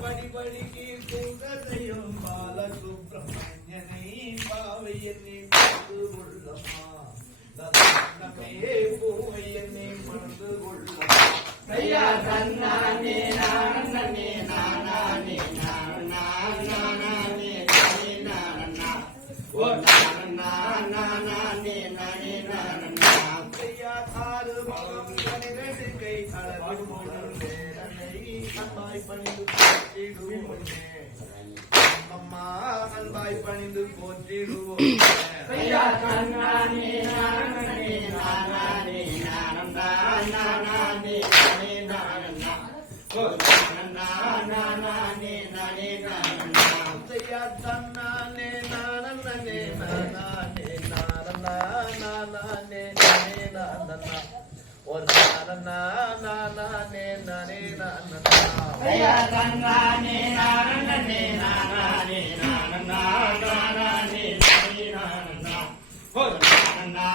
படிபடிக்கு புகழையும் பாலசுப்பிரமணியனை பாவை என்னை உள்ளமா பூவை என்னை மணந்து கொள்ளமா ஐயா தன்னானே நானே நானே நானே நானா ஓ நானா நானே நானே நானா ஐயா ஆறு மகம் கனிரண்டு கை அளவு முழுந்தே அன்பாய் பணிந்து போற்றிடுவோம் அம்மா அன்பாய் பணிந்து போற்றிடுவோம் ஐயா தன்னானே நானே நானே நானே நானா ஓ நானா நானே நானா ஐயா தன்னானே நானே நானே நானே நானா ஒரு நானே நானே ஐயா தன்னானே நானே நானே நானா ஓ நானா